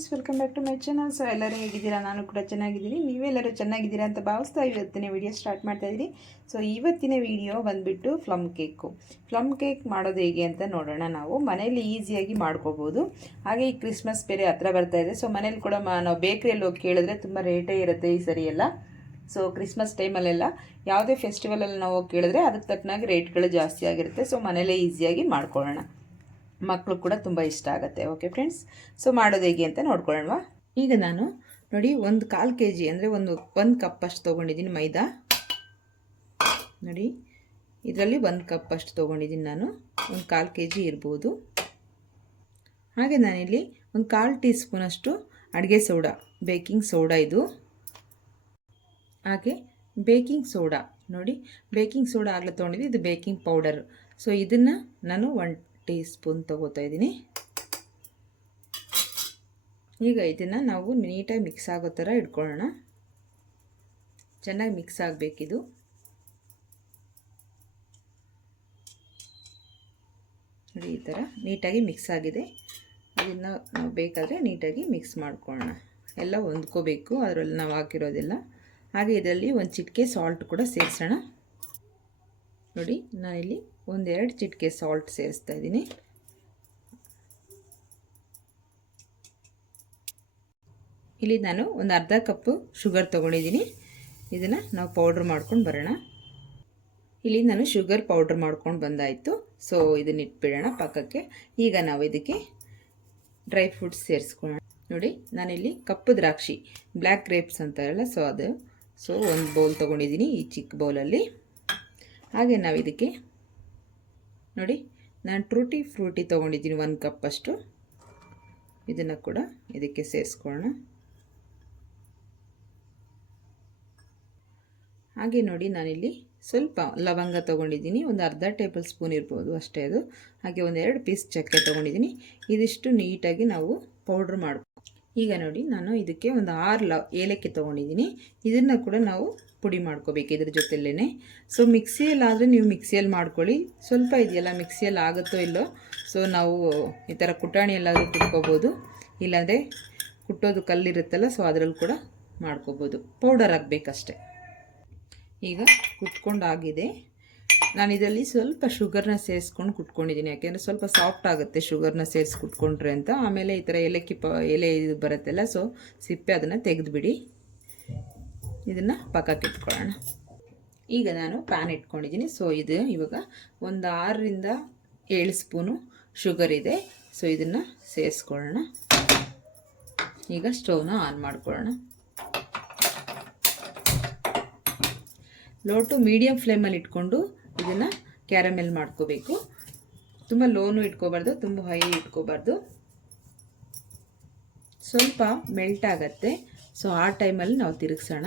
Friends welcome back to my channel so ಎಲ್ಲರೂ ಹೇಗಿದ್ದೀರಾ? ನಾನು ಕೂಡ ಚೆನ್ನಾಗಿದ್ದೀನಿ. ನೀವೆಲ್ಲರೂ ಚೆನ್ನಾಗಿದ್ದೀರಾ ಅಂತ ಭಾವಿಸ್ತಾ ಇವತ್ತಿನ ವಿಡಿಯೋ ಸ್ಟಾರ್ಟ್ ಮಾಡ್ತಾ ಇದ್ದೀನಿ. ಸೊ ಇವತ್ತಿನ ವಿಡಿಯೋ ಬಂದುಬಿಟ್ಟು ಫ್ಲಮ್ ಕೇಕು ಫ್ಲಮ್ ಕೇಕ್ ಮಾಡೋದು ಹೇಗೆ ಅಂತ ನೋಡೋಣ ನಾವು. ಮನೇಲಿ ಈಸಿಯಾಗಿ ಮಾಡ್ಕೋಬೋದು. ಹಾಗೆ ಈ ಕ್ರಿಸ್ಮಸ್ ಬೇರೆ ಹತ್ರ ಬರ್ತಾ ಇದೆ. ಸೊ ಮನೇಲಿ ಕೂಡ ನಾವು ಬೇಕ್ರಿಯಲ್ಲಿ ಹೋಗಿ ಕೇಳಿದ್ರೆ ತುಂಬ ರೇಟೇ ಇರುತ್ತೆ ಈ ಸರಿ ಎಲ್ಲ. ಸೊ ಕ್ರಿಸ್ಮಸ್ ಟೈಮಲ್ಲೆಲ್ಲ ಯಾವುದೇ ಫೆಸ್ಟಿವಲಲ್ಲಿ ನಾವು ಹೋಗಿ ಕೇಳಿದ್ರೆ ಅದಕ್ಕೆ ತಕ್ಕನಾಗಿ ರೇಟ್ಗಳು ಜಾಸ್ತಿ ಆಗಿರುತ್ತೆ. ಸೊ ಮನೇಲೇ ಈಸಿಯಾಗಿ ಮಾಡ್ಕೊಳ್ಳೋಣ. ಮಕ್ಕಳು ಕೂಡ ತುಂಬ ಇಷ್ಟ ಆಗುತ್ತೆ ಓಕೆ ಫ್ರೆಂಡ್ಸ್ ಸೊ ಮಾಡೋದು ಹೇಗೆ ಅಂತ ನೋಡ್ಕೊಳ್ಳೋಣ ಈಗ ನಾನು ನೋಡಿ ಒಂದು ಕಾಲು ಕೆ ಜಿ ಅಂದರೆ ಒಂದು ಒಂದು ಕಪ್ ಅಷ್ಟು ತೊಗೊಂಡಿದ್ದೀನಿ ಮೈದಾ. ನೋಡಿ, ಇದರಲ್ಲಿ ಒಂದು ಕಪ್ ಅಷ್ಟು ತೊಗೊಂಡಿದ್ದೀನಿ ನಾನು, ಒಂದು ಕಾಲು ಕೆ ಜಿ ಇರ್ಬೋದು. ಹಾಗೆ ನಾನಿಲ್ಲಿ ಒಂದು ಕಾಲು ಟೀ ಸ್ಪೂನಷ್ಟು ಅಡುಗೆ ಸೋಡಾ, ಬೇಕಿಂಗ್ ಸೋಡಾ ಇದು. ಹಾಗೆ ಬೇಕಿಂಗ್ ಸೋಡಾ, ನೋಡಿ, ಬೇಕಿಂಗ್ ಸೋಡಾ ಆಗಲೇ ತೊಗೊಂಡಿದ್ದು ಇದು ಬೇಕಿಂಗ್ ಪೌಡರ್. ಸೊ ಇದನ್ನು ನಾನು ಒನ್ ಟೀ ಸ್ಪೂನ್ ತೊಗೋತಾ ಇದ್ದೀನಿ. ಈಗ ಇದನ್ನು ನಾವು ನೀಟಾಗಿ ಮಿಕ್ಸ್ ಆಗೋ ಥರ ಇಟ್ಕೊಳ್ಳೋಣ. ಚೆನ್ನಾಗಿ ಮಿಕ್ಸ್ ಆಗಬೇಕಿದು. ನೋಡಿ, ಈ ಥರ ನೀಟಾಗಿ ಮಿಕ್ಸ್ ಆಗಿದೆ. ಅದನ್ನು ನಾವು ಬೇಕಾದರೆ ನೀಟಾಗಿ ಮಿಕ್ಸ್ ಮಾಡ್ಕೊಳ್ಳೋಣ. ಎಲ್ಲ ಹೊಂದ್ಕೋಬೇಕು, ಅದರಲ್ಲಿ ನಾವು ಹಾಕಿರೋದಿಲ್ಲ. ಹಾಗೆ ಇದರಲ್ಲಿ ಒಂದು ಚಿಟಿಕೆ ಸಾಲ್ಟ್ ಕೂಡ ಸೇರಿಸೋಣ. ನೋಡಿ ನಾನಿಲ್ಲಿ ಒಂದೆರಡು ಚಿಟಿಕೆ ಸಾಲ್ಟ್ ಸೇರಿಸ್ತಾ ಇದ್ದೀನಿ. ಇಲ್ಲಿ ನಾನು ಒಂದು ಅರ್ಧ ಕಪ್ಪು ಶುಗರ್ ತೊಗೊಂಡಿದ್ದೀನಿ. ಇದನ್ನು ನಾವು ಪೌಡ್ರ್ ಮಾಡ್ಕೊಂಡು ಬರೋಣ. ಇಲ್ಲಿ ನಾನು ಶುಗರ್ ಪೌಡ್ರ್ ಮಾಡ್ಕೊಂಡು ಬಂದಾಯಿತು. ಸೊ ಇದನ್ನ ಇಟ್ಬಿಡೋಣ ಪಕ್ಕಕ್ಕೆ. ಈಗ ನಾವು ಇದಕ್ಕೆ ಡ್ರೈ ಫ್ರೂಟ್ಸ್ ಸೇರಿಸ್ಕೊಳ್ಳೋಣ ನೋಡಿ, ನಾನಿಲ್ಲಿ ಕಪ್ಪು ದ್ರಾಕ್ಷಿ ಬ್ಲ್ಯಾಕ್ ಗ್ರೇಪ್ಸ್ ಅಂತಾರಲ್ಲ ಸೊ ಅದು. ಸೊ ಒಂದು ಬೌಲ್ ತೊಗೊಂಡಿದ್ದೀನಿ ಈ ಚಿಕ್ಕ ಬೌಲಲ್ಲಿ ಹಾಗೆ ನಾವು ಇದಕ್ಕೆ ನೋಡಿ, ನಾನು ಟ್ರೂಟಿ ಫ್ರೂಟಿ ತೊಗೊಂಡಿದ್ದೀನಿ ಒಂದು ಕಪ್ಪಷ್ಟು ಇದನ್ನು ಕೂಡ ಇದಕ್ಕೆ ಸೇರಿಸ್ಕೊಳ್ಳೋಣ ಹಾಗೆ ನೋಡಿ, ನಾನಿಲ್ಲಿ ಸ್ವಲ್ಪ ಲವಂಗ ತೊಗೊಂಡಿದ್ದೀನಿ. ಒಂದು ಅರ್ಧ ಟೇಬಲ್ ಸ್ಪೂನ್ ಇರ್ಬೋದು ಅಷ್ಟೇ ಅದು. ಹಾಗೆ ಒಂದೆರಡು ಪೀಸ್ ಚಕ್ಕೆ ತೊಗೊಂಡಿದ್ದೀನಿ. ಇದಿಷ್ಟು ನೀಟಾಗಿ ನಾವು ಪೌಡ್ರ್ ಮಾಡ್ಕೊ ಈಗ ನೋಡಿ, ನಾನು ಇದಕ್ಕೆ ಒಂದು ಆರು ಲ ಏಲಕ್ಕಿ ತೊಗೊಂಡಿದ್ದೀನಿ. ಇದನ್ನು ಕೂಡ ನಾವು ಪುಡಿ ಮಾಡ್ಕೋಬೇಕು ಇದ್ರ ಜೊತೆಲೇ ಸೊ ಮಿಕ್ಸಿಯಲ್ಲಾದರೆ ನೀವು ಮಿಕ್ಸಿಯಲ್ಲಿ ಮಾಡ್ಕೊಳ್ಳಿ. ಸ್ವಲ್ಪ ಇದೆಯಲ್ಲ ಮಿಕ್ಸಿಯಲ್ಲಿ ಆಗುತ್ತೋ ಇಲ್ಲೋ ಸೊ ನಾವು ಈ ಥರ ಕುಟಾಣಿಯಲ್ಲಾದರೂ ಕುಟ್ಕೋಬೋದು. ಇಲ್ಲಾಂದರೆ ಕುಟ್ಟೋದು ಕಲ್ಲಿರುತ್ತಲ್ಲ ಸೊ ಅದರಲ್ಲಿ ಕೂಡ ಮಾಡ್ಕೋಬೋದು. ಪೌಡರ್ ಆಗಬೇಕಷ್ಟೆ ಈಗ ಕುಟ್ಕೊಂಡಾಗಿದೆ ನಾನು ಇದರಲ್ಲಿ ಸ್ವಲ್ಪ ಶುಗರ್ನ ಸೇರಿಸ್ಕೊಂಡು ಕುಟ್ಕೊಂಡಿದ್ದೀನಿ ಯಾಕೆಂದರೆ ಸ್ವಲ್ಪ ಸಾಫ್ಟ್ ಆಗುತ್ತೆ ಶುಗರ್ನ ಸೇರಿಸಿ ಕುಟ್ಕೊಂಡ್ರೆ ಅಂತ. ಆಮೇಲೆ ಈ ಥರ ಏಲಕ್ಕಿ ಪ ಎಲೆ ಇದು ಬರುತ್ತಲ್ಲ ಸೊ ಸಿಪ್ಪೆ ಅದನ್ನು ತೆಗೆದುಬಿಡಿ. ಇದನ್ನು ಪಕ್ಕಕ್ಕೆ ಇಟ್ಕೊಳ್ಳೋಣ. ಈಗ ನಾನು ಪ್ಯಾನ್ ಇಟ್ಕೊಂಡಿದ್ದೀನಿ ಸೊ ಇದು ಇವಾಗ ಒಂದು ಆರರಿಂದ ಏಳು ಸ್ಪೂನು ಶುಗರ್ ಇದೆ. ಸೊ ಇದನ್ನು ಸೇರಿಸ್ಕೊಳ್ಳೋಣ. ಈಗ ಸ್ಟೌವ್ನ ಆನ್ ಮಾಡ್ಕೊಳ್ಳೋಣ. ಲೋ ಟು ಮೀಡಿಯಮ್ ಫ್ಲೇಮಲ್ಲಿ ಇಟ್ಕೊಂಡು ಇದನ್ನು ಕ್ಯಾರಮೆಲ್ ಮಾಡ್ಕೋಬೇಕು. ತುಂಬ ಲೋನು ಇಟ್ಕೋಬಾರ್ದು, ತುಂಬ ಹೈ ಇಟ್ಕೋಬಾರ್ದು. ಸ್ವಲ್ಪ ಮೆಲ್ಟ್ ಆಗತ್ತೆ. ಸೊ ಆ ಟೈಮಲ್ಲಿ ನಾವು ತಿರುಗಿಸೋಣ.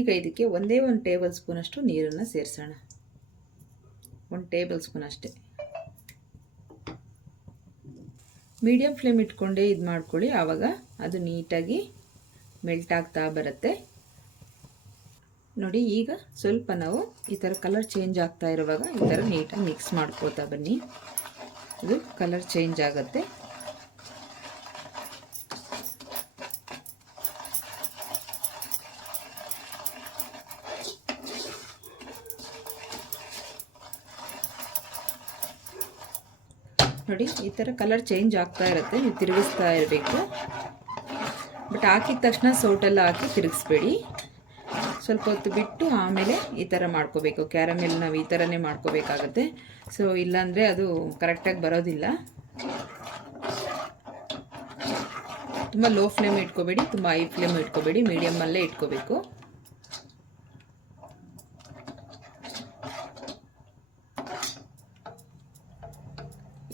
ಈಗ ಇದಕ್ಕೆ ಒಂದೇ ಒಂದು ಟೇಬಲ್ ಸ್ಪೂನಷ್ಟು ನೀರನ್ನು ಸೇರಿಸೋಣ. ಒಂದು ಟೇಬಲ್ ಸ್ಪೂನ್ ಅಷ್ಟೇ. ಮೀಡಿಯಮ್ ಫ್ಲೇಮ್ ಇಟ್ಕೊಂಡೇ ಇದು ಮಾಡ್ಕೊಳ್ಳಿ ಆವಾಗ ಅದು ನೀಟಾಗಿ ಮೆಲ್ಟ್ ಆಗ್ತಾ ಬರುತ್ತೆ. ನೋಡಿ, ಈಗ ಸ್ವಲ್ಪ ನಾವು ಈ ಥರ ಕಲರ್ ಚೇಂಜ್ ಆಗ್ತಾ ಇರುವಾಗ ಈ ಥರ ನೀಟಾಗಿ ಮಿಕ್ಸ್ ಮಾಡ್ಕೋತಾ ಬನ್ನಿ. ಇದು ಕಲರ್ ಚೇಂಜ್ ಆಗುತ್ತೆ. ನೋಡಿ, ಈ ಥರ ಕಲರ್ ಚೇಂಜ್ ಆಗ್ತಾ ಇರುತ್ತೆ. ನೀವು ತಿರುಗಿಸ್ತಾ ಇರಬೇಕು. ಬಟ್ ಹಾಕಿದ ತಕ್ಷಣ ಸೌಟೆಲ್ಲ ಹಾಕಿ ತಿರುಗಿಸ್ಬೇಡಿ. ಸ್ವಲ್ಪ ಹೊತ್ತು ಬಿಟ್ಟು ಆಮೇಲೆ ಈ ಥರ ಮಾಡ್ಕೋಬೇಕು. ಕ್ಯಾರಮೆಲ್ ನಾವು ಈ ಥರನೇ ಮಾಡ್ಕೋಬೇಕಾಗತ್ತೆ. ಸೊ ಇಲ್ಲಾಂದರೆ ಅದು ಕರೆಕ್ಟಾಗಿ ಬರೋದಿಲ್ಲ. ತುಂಬ ಲೋ ಫ್ಲೇಮ್ ಇಟ್ಕೋಬೇಡಿ, ತುಂಬ ಹೈ ಫ್ಲೇಮ್ ಇಟ್ಕೋಬೇಡಿ ಮೀಡಿಯಮಲ್ಲೇ ಇಟ್ಕೋಬೇಕು.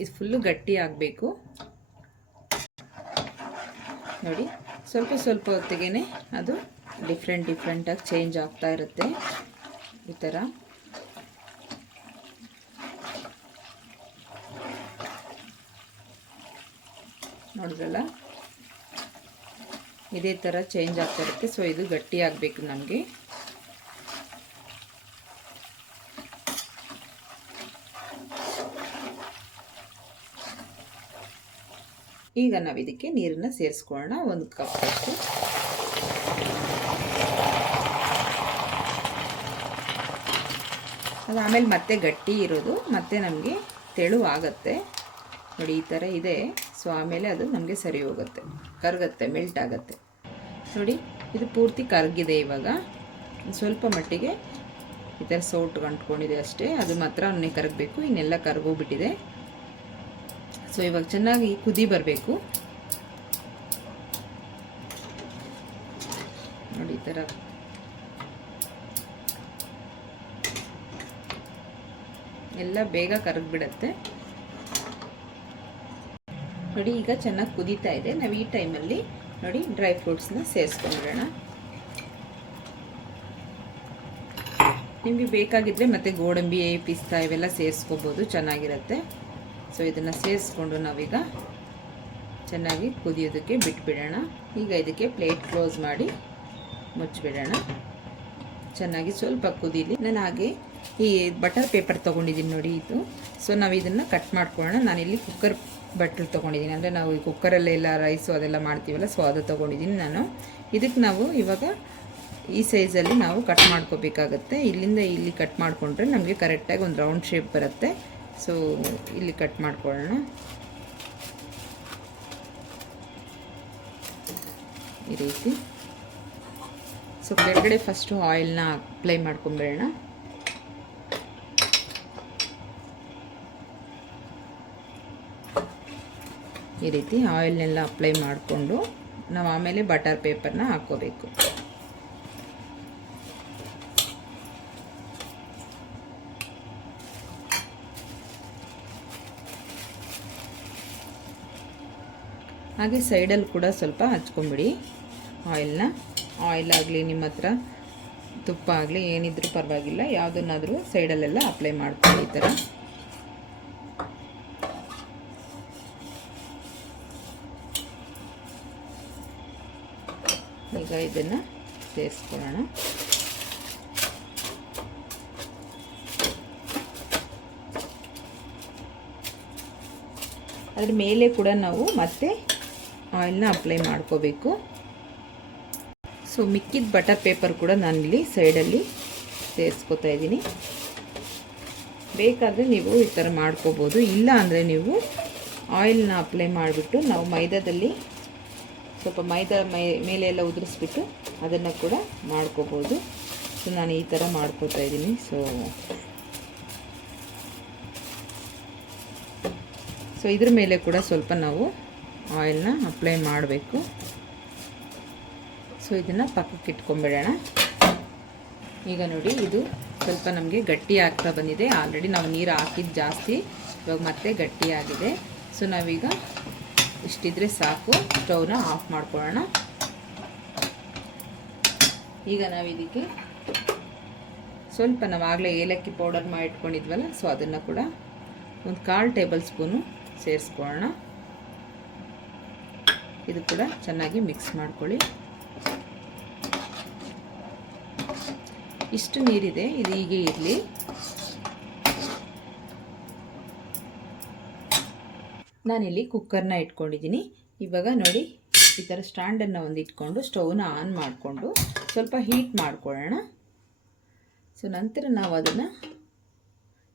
ಇದು ಫುಲ್ಲು ಗಟ್ಟಿ ಆಗಬೇಕು. ನೋಡಿ, ಸ್ವಲ್ಪ ಸ್ವಲ್ಪ ಹೊತ್ತಿಗೆ ಅದು ಡಿಫ್ರೆಂಟ್ ಡಿಫ್ರೆಂಟಾಗಿ ಚೇಂಜ್ ಆಗ್ತಾ ಇರುತ್ತೆ. ಈ ಥರ ನೋಡಿದ್ರಲ್ಲ? ಇದೇ ಥರ ಚೇಂಜ್ ಆಗ್ತಾ ಇರುತ್ತೆ. ಸೊ ಇದು ಗಟ್ಟಿ ಆಗಬೇಕು ನಮಗೆ. ಈಗ ನಾವು ಇದಕ್ಕೆ ನೀರನ್ನು ಸೇರಿಸ್ಕೊಳ್ಳೋಣ. ಒಂದು ಕಪ್ ಅಷ್ಟು. ಅದು ಆಮೇಲೆ ಮತ್ತೆ ಗಟ್ಟಿ ಇರೋದು, ಮತ್ತೆ ನಮಗೆ ತೆಳುವಾಗತ್ತೆ ನೋಡಿ, ಈ ಥರ ಇದೆ. ಸೊ ಆಮೇಲೆ ಅದು ನಮಗೆ ಸರಿ ಹೋಗುತ್ತೆ. ಕರಗತ್ತೆ ಮೆಲ್ಟ್ ಆಗುತ್ತೆ. ನೋಡಿ, ಇದು ಪೂರ್ತಿ ಕರಗಿದೆ ಇವಾಗ. ಸ್ವಲ್ಪ ಮಟ್ಟಿಗೆ ಈ ಥರ ಸೌಟು ಅಂಟ್ಕೊಂಡಿದೆ ಅಷ್ಟೇ. ಅದು ಮಾತ್ರ ಅವನ್ನೇ ಕರಗಬೇಕು. ಇನ್ನೆಲ್ಲ ಕರಗೋಗ್ಬಿಟ್ಟಿದೆ. ಸೊ ಇವಾಗ ಚೆನ್ನಾಗಿ ಕುದಿ ಬರಬೇಕು ನೋಡಿ ಈ ಥರ ಬೇಗ ಕರಗ್ಬಿಡತ್ತೆ ನೋಡಿ, ಈಗ ಚೆನ್ನಾಗಿ ಕುದೀತಾ ಇದೆ. ನಾವು ಈ ಟೈಮಲ್ಲಿ ನೋಡಿ ಡ್ರೈ ಫ್ರೂಟ್ಸ್ನ ಸೇರಿಸ್ಕೊಂಡ್ಬಿಡೋಣ. ನಿಮಗೆ ಬೇಕಾಗಿದ್ದರೆ ಮತ್ತೆ ಗೋಡಂಬಿ ಪಿಸ್ತಾ ಇವೆಲ್ಲ ಸೇರಿಸ್ಕೋಬೋದು. ಚೆನ್ನಾಗಿರುತ್ತೆ. ಸೊ ಇದನ್ನು ಸೇರಿಸ್ಕೊಂಡು ನಾವೀಗ ಚೆನ್ನಾಗಿ ಕುದಿಯೋದಕ್ಕೆ ಬಿಟ್ಬಿಡೋಣ. ಈಗ ಇದಕ್ಕೆ ಪ್ಲೇಟ್ ಕ್ಲೋಸ್ ಮಾಡಿ ಮುಚ್ಚಿಬಿಡೋಣ. ಚೆನ್ನಾಗಿ ಸ್ವಲ್ಪ ಕುದೀಲಿ. ನಾನು ಹಾಗೆ ಈ ಬಟರ್ ಪೇಪರ್ ತೊಗೊಂಡಿದ್ದೀನಿ ನೋಡಿ ಇದು. ಸೊ ನಾವು ಇದನ್ನು ಕಟ್ ಮಾಡ್ಕೊಳ್ಳೋಣ. ನಾನಿಲ್ಲಿ ಕುಕ್ಕರ್ ಬಟ್ಟಲ್ ತೊಗೊಂಡಿದ್ದೀನಿ ಅಂದರೆ ನಾವು ಈ ಕುಕ್ಕರಲ್ಲೆಲ್ಲ ರೈಸು ಅದೆಲ್ಲ ಮಾಡ್ತೀವಲ್ಲ ಸೊ ಅದು ತೊಗೊಂಡಿದ್ದೀನಿ ನಾನು. ಇದಕ್ಕೆ ನಾವು ಇವಾಗ ಈ ಸೈಜಲ್ಲಿ ನಾವು ಕಟ್ ಮಾಡ್ಕೋಬೇಕಾಗತ್ತೆ. ಇಲ್ಲಿಂದ ಇಲ್ಲಿ ಕಟ್ ಮಾಡಿಕೊಂಡ್ರೆ ನಮಗೆ ಕರೆಕ್ಟಾಗಿ ಒಂದು ರೌಂಡ್ ಶೇಪ್ ಬರುತ್ತೆ. ಸೊ ಇಲ್ಲಿ ಕಟ್ ಮಾಡ್ಕೊಳ್ಳೋಣ. ಈ ರೀತಿ. ಸೊ ಕೆಳಗಡೆ ಫಸ್ಟು ಆಯಿಲ್ನ ಅಪ್ಲೈ ಮಾಡ್ಕೊಂಬೇಡೋಣ ಈ ರೀತಿ ಆಯಿಲ್ನೆಲ್ಲ ಅಪ್ಲೈ ಮಾಡಿಕೊಂಡು ನಾವು ಆಮೇಲೆ ಬಟರ್ ಪೇಪರ್ನ ಹಾಕ್ಕೋಬೇಕು ಹಾಗೆ ಸೈಡಲ್ಲಿ ಕೂಡ ಸ್ವಲ್ಪ ಹಚ್ಕೊಂಬಿಡಿ ಆಯಿಲ್ನ. ಆಯಿಲ್ ಆಗಲಿ ನಿಮ್ಮ ಹತ್ರ ತುಪ್ಪ ಆಗಲಿ ಏನಿದ್ರೂ ಪರವಾಗಿಲ್ಲ, ಯಾವುದನ್ನಾದರೂ ಸೈಡಲ್ಲೆಲ್ಲ ಅಪ್ಲೈ ಮಾಡ್ಕೊಳ್ಳಿ ಈ ಥರ. ಈಗ ಇದನ್ನು ಸೇರಿಸ್ಕೊಳ್ಳೋಣ. ಅದ್ರ ಮೇಲೆ ಕೂಡ ನಾವು ಮತ್ತೆ ಆಯಿಲ್ನ ಅಪ್ಲೈ ಮಾಡ್ಕೋಬೇಕು. ಸೊ ಮಿಕ್ಕಿದ ಬಟರ್ ಪೇಪರ್ ಕೂಡ ನಾನಿಲ್ಲಿ ಸೈಡಲ್ಲಿ ಸೇರಿಸ್ಕೊತಾ ಇದ್ದೀನಿ. ಬೇಕಾದರೆ ನೀವು ಈ ಥರ ಮಾಡ್ಕೋಬೋದು. ಇಲ್ಲ ಅಂದರೆ ನೀವು ಆಯಿಲ್ನ ಅಪ್ಲೈ ಮಾಡಿಬಿಟ್ಟು ನಾವು ಮೈದಾದಲ್ಲಿ ಸ್ವಲ್ಪ ಮೈದಾ ಮೈ ಮೇಲೆ ಎಲ್ಲ ಉದುರಿಸ್ಬಿಟ್ಟು ಅದನ್ನು ಕೂಡ ಮಾಡ್ಕೋಬೋದು. ಸೊ, ನಾನು ಈ ಥರ ಮಾಡ್ಕೋತಾ ಇದ್ದೀನಿ. ಸೊ ಸೊ, ಇದ್ರ ಮೇಲೆ ಕೂಡ ಸ್ವಲ್ಪ ನಾವು ಆಯಿಲ್ನ ಅಪ್ಲೈ ಮಾಡಬೇಕು. ಸೊ, ಇದನ್ನು ಪಕ್ಕಕ್ಕೆ ಇಟ್ಕೊಂಬಿಡೋಣ ಈಗ ನೋಡಿ, ಇದು ಸ್ವಲ್ಪ ನಮಗೆ ಗಟ್ಟಿ ಆಗ್ತಾ ಬಂದಿದೆ. ಆಲ್ರೆಡಿ ನಾವು ನೀರು ಹಾಕಿದ್ದು ಜಾಸ್ತಿ, ಇವಾಗ ಮತ್ತೆ ಗಟ್ಟಿಯಾಗಿದೆ. ಸೊ, ನಾವೀಗ ಇಷ್ಟಿದ್ರೆ ಸಾಕು. ಸ್ಟವ್ನ ಆಫ್ ಮಾಡ್ಕೊಳ್ಳೋಣ. ಈಗ ನಾವು ಇದಕ್ಕೆ ಸ್ವಲ್ಪ ನಾವು ಆಗಲೇ ಏಲಕ್ಕಿ ಪೌಡರ್ ಮಾಡಿ ಇಟ್ಕೊಂಡಿದ್ವಲ್ಲ ಸೊ ಅದನ್ನು ಕೂಡ ಒಂದು ಕಾಲು ಟೇಬಲ್ ಸ್ಪೂನು ಸೇರಿಸ್ಕೊಳ್ಳೋಣ. ಇದು ಕೂಡ ಚೆನ್ನಾಗಿ ಮಿಕ್ಸ್ ಮಾಡ್ಕೊಳ್ಳಿ. ಇಷ್ಟು ನೀರಿದೆ, ಇದು ಹೀಗೆ ಇರಲಿ. ನಾನಿಲ್ಲಿ ಕುಕ್ಕರ್ನ ಇಟ್ಕೊಂಡಿದ್ದೀನಿ. ಇವಾಗ ನೋಡಿ, ಈ ಥರ ಸ್ಟ್ಯಾಂಡನ್ನು ಒಂದು ಇಟ್ಕೊಂಡು ಸ್ಟೌವ್ನ ಆನ್ ಮಾಡಿಕೊಂಡು ಸ್ವಲ್ಪ ಹೀಟ್ ಮಾಡ್ಕೊಳ್ಳೋಣ. ಸೊ ನಂತರ ನಾವು ಅದನ್ನು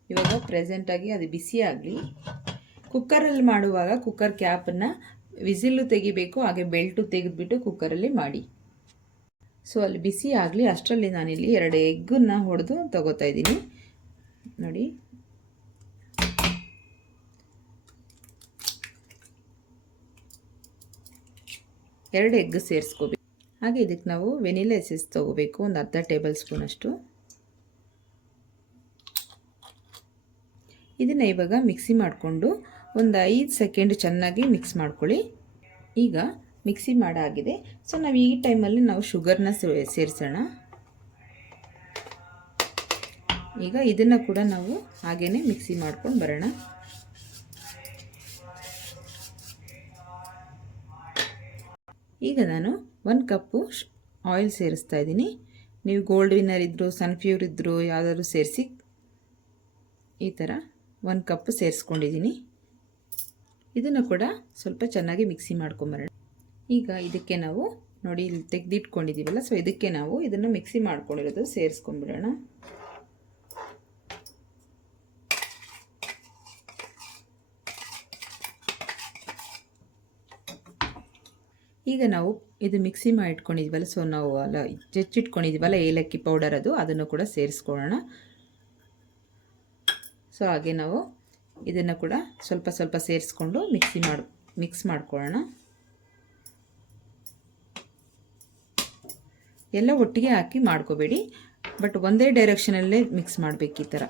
ಇವಾಗ ಪ್ರೆಸೆಂಟಾಗಿ ಅದು ಬಿಸಿ ಆಗಲಿ ಕುಕ್ಕರಲ್ಲಿ ಮಾಡುವಾಗ ಕುಕ್ಕರ್ ಕ್ಯಾಪನ್ನು ವಿಸಿಲು ತೆಗಿಬೇಕು, ಹಾಗೆ ಬೆಲ್ಟು ತೆಗೆದುಬಿಟ್ಟು ಕುಕ್ಕರಲ್ಲಿ ಮಾಡಿ. ಸೊ ಅಲ್ಲಿ ಬಿಸಿ ಆಗಲಿ, ಅಷ್ಟರಲ್ಲಿ ನಾನಿಲ್ಲಿ ಎರಡು ಎಗ್ಗನ್ನು ಹೊಡೆದು ತಗೋತಾ ಇದ್ದೀನಿ. ನೋಡಿ. ಎರಡು ಎಗ್ ಸೇರಿಸ್ಕೋಬೇಕು. ಹಾಗೆ ಇದಕ್ಕೆ ನಾವು ವೆನಿಲಾ ಎಸೆಸ್ ತೊಗೋಬೇಕು, ಒಂದು ಅರ್ಧ ಟೇಬಲ್ ಸ್ಪೂನಷ್ಟು ಇದನ್ನು ಇವಾಗ ಮಿಕ್ಸಿ ಮಾಡಿಕೊಂಡು ಒಂದು ಐದು ಸೆಕೆಂಡ್ ಚೆನ್ನಾಗಿ ಮಿಕ್ಸ್ ಮಾಡ್ಕೊಳ್ಳಿ. ಈಗ ಮಿಕ್ಸಿ ಮಾಡಾಗಿದೆ. ಸೊ, ನಾವು ಈ ಟೈಮಲ್ಲಿ ನಾವು ಶುಗರ್ನ ಸೇರಿಸೋಣ. ಈಗ ಇದನ್ನು ಕೂಡ ನಾವು ಹಾಗೇ ಮಿಕ್ಸಿ ಮಾಡ್ಕೊಂಡು ಬರೋಣ. ಈಗ ನಾನು ಒಂದು ಕಪ್ಪು ಆಯಿಲ್ ಸೇರಿಸ್ತಾ ಇದ್ದೀನಿ. ನೀವು ಗೋಲ್ಡ್ ವಿನ್ನರ್ ಇದ್ದರೂ ಸನ್ಫ್ಯೂರ್ ಇದ್ದರೂ ಯಾವುದಾದ್ರೂ ಸೇರಿಸಿ ಈ ಥರ ಒಂದು ಕಪ್ಪು ಸೇರಿಸ್ಕೊಂಡಿದ್ದೀನಿ. ಇದನ್ನು ಕೂಡ ಸ್ವಲ್ಪ ಚೆನ್ನಾಗಿ ಮಿಕ್ಸಿ ಮಾಡ್ಕೊಂಬರೋಣ. ಈಗ ಇದಕ್ಕೆ ನಾವು ನೋಡಿ ಇಲ್ಲಿ ತೆಗೆದಿಟ್ಕೊಂಡಿದ್ದೀವಲ್ಲ ಸೊ ಇದಕ್ಕೆ ನಾವು ಇದನ್ನು ಮಿಕ್ಸಿ ಮಾಡ್ಕೊಂಡಿರೋದು ಸೇರಿಸ್ಕೊಂಡ್ಬಿಡೋಣ. ಈಗ ನಾವು ಇದು ಮಿಕ್ಸಿ ಮಾಡಿ ಇಟ್ಕೊಂಡಿದ್ವಲ್ಲ ಸೊ ನಾವು ಅಲ್ಲ ಜಚ್ಚಿಟ್ಕೊಂಡಿದ್ವಲ್ಲ ಏಲಕ್ಕಿ ಪೌಡರ್ ಅದು, ಅದನ್ನು ಕೂಡ ಸೇರಿಸ್ಕೊಳ್ಳೋಣ. ಸೊ ಹಾಗೆ ನಾವು ಇದನ್ನು ಕೂಡ ಸ್ವಲ್ಪ ಸ್ವಲ್ಪ ಸೇರಿಸ್ಕೊಂಡು ಮಿಕ್ಸಿ ಮಾಡಿ ಮಿಕ್ಸ್ ಮಾಡ್ಕೊಳ್ಳೋಣ. ಎಲ್ಲ ಒಟ್ಟಿಗೆ ಹಾಕಿ ಮಾಡ್ಕೋಬೇಡಿ ಬಟ್ ಒಂದೇ ಡೈರೆಕ್ಷನಲ್ಲೇ ಮಿಕ್ಸ್ ಮಾಡಬೇಕು ಈ ಥರ.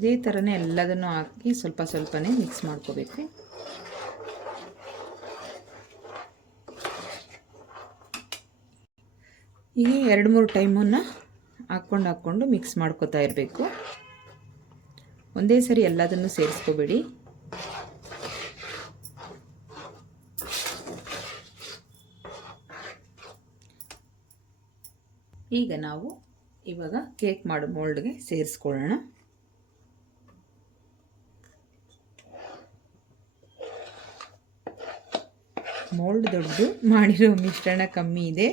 ಇದೇ ಥರನೇ ಎಲ್ಲದನ್ನು ಹಾಕಿ ಸ್ವಲ್ಪ ಸ್ವಲ್ಪನೇ ಮಿಕ್ಸ್ ಮಾಡ್ಕೋಬೇಕು. ಹೀಗೆ ಎರಡು ಮೂರು ಟೈಮನ್ನು ಹಾಕ್ಕೊಂಡು ಹಾಕ್ಕೊಂಡು ಮಿಕ್ಸ್ ಮಾಡ್ಕೋತಾ ಇರಬೇಕು. ಒಂದೇ ಸರಿ ಎಲ್ಲದನ್ನು ಸೇರಿಸ್ಕೋಬೇಡಿ. ಈಗ ನಾವು ಇವಾಗ ಕೇಕ್ ಮಾಡೋ ಮೋಲ್ಡ್ಗೆ ಸೇರಿಸ್ಕೊಳ್ಳೋಣ. ಮೋಲ್ಡ್ ದೊಡ್ಡದು. ಮಾಡಿರೋ ಮಿಶ್ರಣ ಕಮ್ಮಿ ಇದೆ.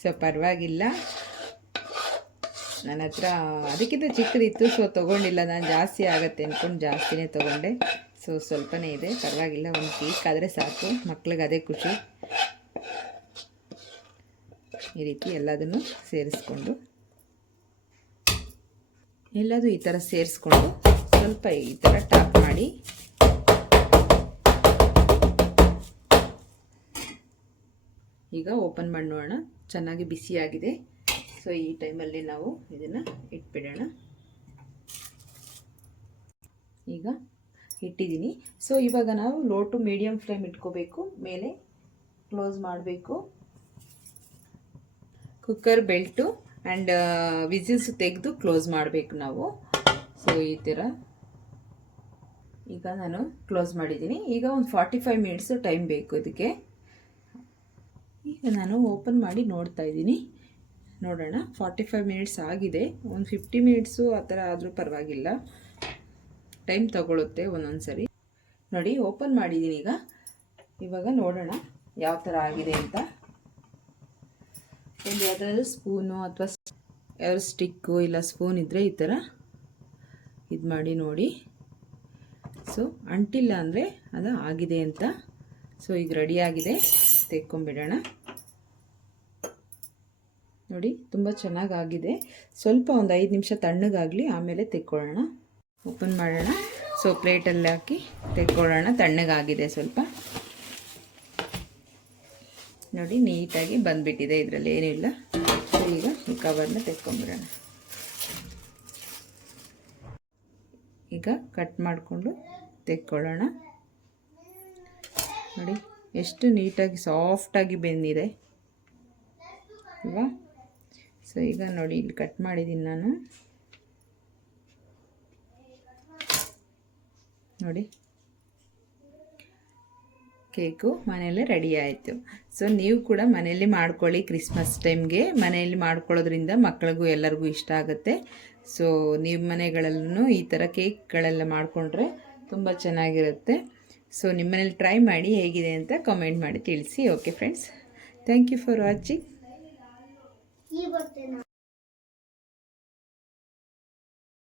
ಸೊ ಪರವಾಗಿಲ್ಲ. ನನ್ನ ಹತ್ರ ಅದಕ್ಕಿಂತ ಚಿಕ್ಕದಿತ್ತು ಸೊ ತೊಗೊಂಡಿಲ್ಲ. ನಾನು ಜಾಸ್ತಿ ಆಗುತ್ತೆ ಅಂದ್ಕೊಂಡು ಜಾಸ್ತಿನೇ ತೊಗೊಂಡೆ. ಸೊ ಸ್ವಲ್ಪನೇ ಇದೆ. ಪರವಾಗಿಲ್ಲ, ಒಂದು ಕೇಕ್ ಆದರೆ ಸಾಕು. ಮಕ್ಳಿಗೆ ಅದೇ ಖುಷಿ. ಈ ರೀತಿ ಎಲ್ಲದನ್ನು ಸೇರಿಸ್ಕೊಂಡು. ಎಲ್ಲದೂ ಈ ಥರ ಸೇರಿಸ್ಕೊಂಡು ಸ್ವಲ್ಪ ಈ ಥರ ಟಾಪ್ ಮಾಡಿ. ಈಗ ಓಪನ್ ಮಾಡಿ ನೋಡೋಣ ಚೆನ್ನಾಗಿ ಬಿಸಿಯಾಗಿದೆ ಸೊ ಈ ಟೈಮಲ್ಲಿ ನಾವು ಇದನ್ನು ಇಟ್ಬಿಡೋಣ. ಈಗ ಇಟ್ಟಿದ್ದೀನಿ. ಸೊ ಇವಾಗ ನಾವು ಲೋ ಟು ಮೀಡಿಯಮ್ ಫ್ಲೇಮ್ ಇಟ್ಕೋಬೇಕು. ಮೇಲೆ ಕ್ಲೋಸ್ ಮಾಡಬೇಕು. ಕುಕ್ಕರ್ ಬೆಲ್ಟು ಆ್ಯಂಡ್ ವಿಸಿಲ್ಸ್ ತೆಗೆದು ಕ್ಲೋಸ್ ಮಾಡಬೇಕು ನಾವು. ಸೊ ಈ ಥರ. ಈಗ ನಾನು ಕ್ಲೋಸ್ ಮಾಡಿದ್ದೀನಿ. ಈಗ ಒಂದು ಫಾರ್ಟಿ ಫೈವ್ ಮಿನಿಟ್ಸು ಟೈಮ್ ಬೇಕು ಇದಕ್ಕೆ. ಈಗ ನಾನು ಓಪನ್ ಮಾಡಿ ನೋಡ್ತಾ ಇದ್ದೀನಿ. ನೋಡೋಣ ಫಾರ್ಟಿ ಫೈವ್ ಮಿನಿಟ್ಸ್ ಆಗಿದೆ. ಒಂದು ಫಿಫ್ಟಿ ಮಿನಿಟ್ಸು ಆ ಥರ ಆದರೂ ಪರವಾಗಿಲ್ಲ. ಟೈಮ್ ತಗೊಳುತ್ತೆ ಒಂದೊಂದು ಸರಿ ನೋಡಿ ಓಪನ್ ಮಾಡಿದ್ದೀನಿ ಈಗ. ಇವಾಗ ನೋಡೋಣ ಯಾವ ಥರ ಆಗಿದೆ ಅಂತ. ಒಂದು ಯಾವುದಾದ್ರು ಸ್ಪೂನು ಅಥವಾ ಯಾವ್ದು ಸ್ಟಿಕ್ಕು ಇಲ್ಲ ಸ್ಪೂನ್ ಇದ್ದರೆ ಈ ಥರ ಇದು ಮಾಡಿ ನೋಡಿ. ಸೊ ಅಂಟಿಲ್ಲ ಅಂದರೆ ಅದು ಆಗಿದೆ ಅಂತ. ಸೊ ಈಗ ರೆಡಿಯಾಗಿದೆ ತೆಕ್ಕೊಂಬಿಡೋಣ ನೋಡಿ, ತುಂಬ ಚೆನ್ನಾಗಾಗಿದೆ. ಸ್ವಲ್ಪ ಒಂದು ಐದು ನಿಮಿಷ ತಣ್ಣಗಾಗಲಿ, ಆಮೇಲೆ ತೆಕ್ಕೊಳ್ಳೋಣ. ಓಪನ್ ಮಾಡೋಣ. ಸೊ ಪ್ಲೇಟಲ್ಲಿ ಹಾಕಿ ತೆಕ್ಕೊಳ್ಳೋಣ. ತಣ್ಣಗಾಗಿದೆ ಸ್ವಲ್ಪ. ನೋಡಿ, ನೀಟಾಗಿ ಬಂದುಬಿಟ್ಟಿದೆ. ಇದರಲ್ಲಿ ಏನಿಲ್ಲ. ಸೊ ಈಗ ಈ ಕವರ್ನ ತೆಕ್ಕೊಂಬಿಡೋಣ ಈಗ ಕಟ್ ಮಾಡಿಕೊಂಡು ತೆಕ್ಕೊಳ್ಳೋಣ. ನೋಡಿ, ಎಷ್ಟು ನೀಟಾಗಿ ಸಾಫ್ಟಾಗಿ ಬೆಂದಿದೆ. ಅಲ್ವಾ ಸೊ, ಈಗ ನೋಡಿ, ಇಲ್ಲಿ ಕಟ್ ಮಾಡಿದ್ದೀನಿ ನಾನು. ನೋಡಿ. ಕೇಕು ಮನೆಯಲ್ಲೇ ರೆಡಿ ಆಯಿತು. ಸೊ, ನೀವು ಕೂಡ ಮನೆಯಲ್ಲಿ ಮಾಡ್ಕೊಳ್ಳಿ ಕ್ರಿಸ್ಮಸ್ ಟೈಮ್ಗೆ ಮನೆಯಲ್ಲಿ ಮಾಡ್ಕೊಳ್ಳೋದ್ರಿಂದ ಮಕ್ಕಳಿಗೂ ಎಲ್ಲರಿಗೂ ಇಷ್ಟ ಆಗುತ್ತೆ. ಸೊ ನಿಮ್ಮ ಮನೆಗಳಲ್ಲೂ ಈ ಥರ ಕೇಕ್ಗಳೆಲ್ಲ ಮಾಡಿಕೊಂಡ್ರೆ ತುಂಬ ಚೆನ್ನಾಗಿರುತ್ತೆ. ಸೊ ನಿಮ್ಮ ಮನೇಲಿ ಟ್ರೈ ಮಾಡಿ ಹೇಗಿದೆ ಅಂತ ಕಮೆಂಟ್ ಮಾಡಿ ತಿಳಿಸಿ. Okay friends thank you for watching ಬರ್ತೇನೆ